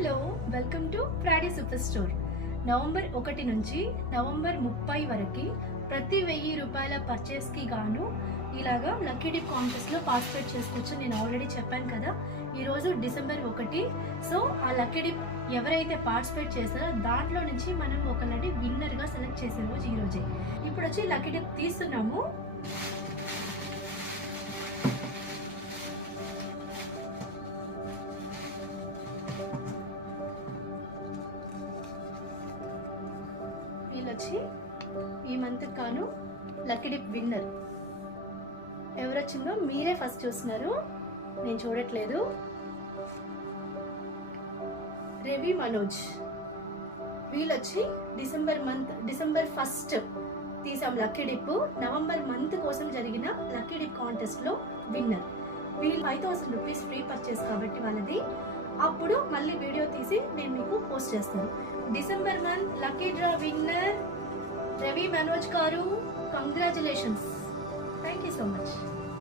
Hello, welcome to Friday super store. November 1 నుంచి November 30 వరకు ప్రతి 1000 రూపాయల పర్చేస్కి గాను ఇలాగా లక్కీ డిప్ కాంటెస్ట్లో పార్టిసిపేట్ చేసుకోవచ్చు. నేను ఆల్రెడీ చెప్పాను కదా, ఈరోజు డిసెంబర్ 1. సో ఆ లక్కీ డిప్ ఎవరైతే పార్టిసిపేట్ చేస్తారో దాంట్లో నుంచి మనం ఒకరిని విన్నర్గా సెలెక్ట్ చేసే రోజు ఈరోజే. ఇప్పుడు వచ్చి లక్కీ డిప్ తీస్తున్నాము. వీళ్ళొచ్చి ఈ మంత్ కాను లక్కీ డిప్ విన్నర్ ఎవరొచ్చిందో మీరే ఫస్ట్ చూస్తున్నారు, నేను చూడట్లేదు. రవి మనోజ్. వీళ్ళొచ్చి డిసెంబర్ 1 తీసాం లక్కీ డిప్. నవంబర్ మంత్ కోసం జరిగిన లక్కీ డిప్ కాంటెస్ట్ లో విన్నర్. వీళ్ళు 5000 రూపీస్ ఫ్రీ పర్చేస్ కాబట్టి వాళ్ళది. అప్పుడు మళ్ళీ వీడియో తీసి నేను మీకు పోస్ట్ చేస్తాను. December month lucky draw winner Ravi Manoj గారు, congratulations. Thank you so much.